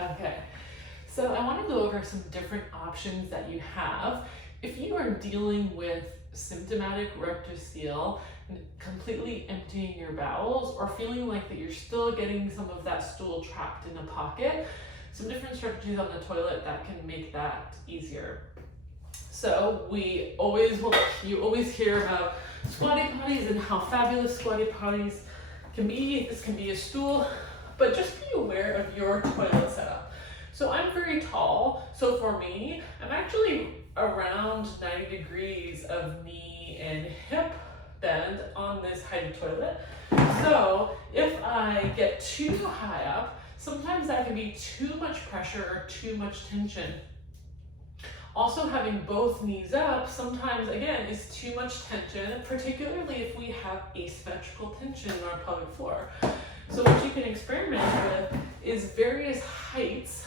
Okay, so I want to go over some different options that you have if you are dealing with symptomatic rectocele and completely emptying your bowels, or feeling like that you're still getting some of that stool trapped in a pocket. Some different strategies on the toilet that can make that easier. So you always hear about squatty potties and how fabulous squatty potties can be. This can be a stool, but just be aware of your toilet setup. So I'm very tall, so for me, I'm actually around 90 degrees of knee and hip bend on this height toilet. So if I get too high up, sometimes that can be too much pressure or too much tension. Also, having both knees up sometimes, again, is too much tension, particularly if we have asymmetrical tension in our pelvic floor. So what you can experiment with is various heights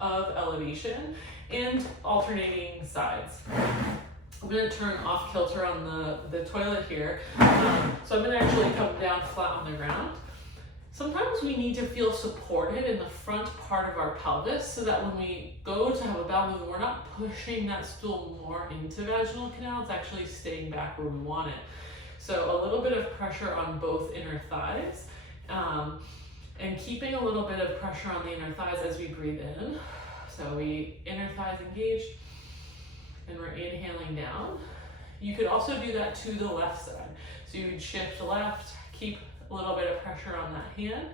of elevation and alternating sides. I'm going to turn off kilter on the toilet here. So I'm going to actually come down flat on the ground. Sometimes we need to feel supported in the front part of our pelvis so that when we go to have a bowel movement, we're not pushing that stool more into vaginal canal, it's actually staying back where we want it. So a little bit of pressure on both inner thighs, and keeping a little bit of pressure on the inner thighs as we breathe in. So inner thighs engaged, and we're inhaling down. You could also do that to the left side. So you would shift left, keep a little bit of pressure on that hand,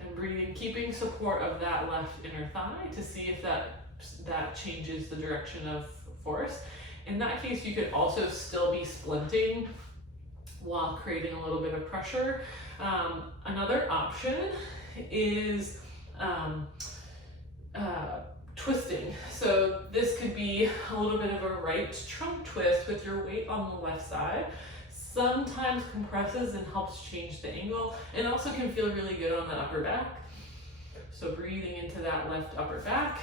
and breathing, keeping support of that left inner thigh to see if that changes the direction of force. In that case, you could also still be splinting while creating a little bit of pressure. Another option is twisting. So this could be a little bit of a right trunk twist with your weight on the left side. Sometimes compresses and helps change the angle, and also can feel really good on the upper back. So breathing into that left upper back.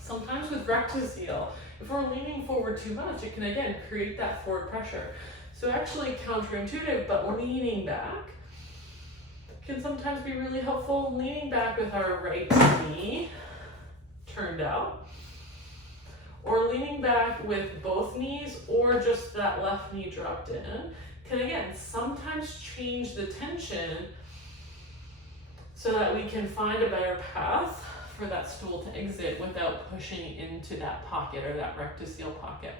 Sometimes with rectocele, if we're leaning forward too much, it can again create that forward pressure. So actually counterintuitive, but leaning back can sometimes be really helpful. Leaning back with our right knee turned out, or leaning back with both knees or just that left knee dropped in, can again sometimes change the tension so that we can find a better path for that stool to exit without pushing into that pocket or that rectocele pocket.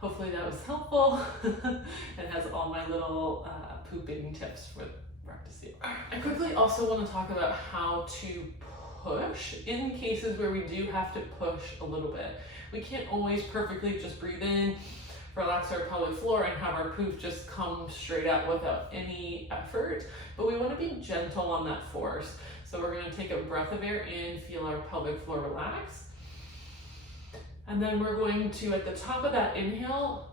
Hopefully that was helpful and has all my little pooping tips for rectocele. I quickly also want to talk about how to push in cases where we do have to push a little bit. We can't always perfectly just breathe in, relax our pelvic floor, and have our poop just come straight out without any effort, but we want to be gentle on that force. So we're going to take a breath of air in, feel our pelvic floor relax, and then we're going to, at the top of that inhale,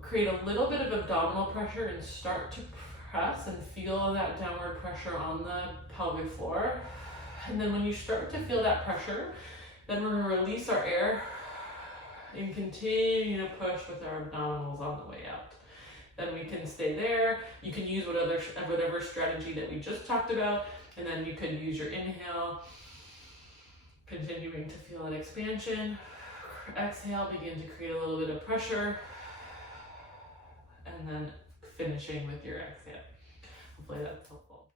create a little bit of abdominal pressure and start to press and feel that downward pressure on the pelvic floor. And then when you start to feel that pressure, then we're going to release our air and continue to push with our abdominals on the way out. Then we can stay there. You can use whatever strategy that we just talked about, and then you could use your inhale, continuing to feel that expansion. Exhale, begin to create a little bit of pressure, and then finishing with your exhale. Hopefully that's helpful.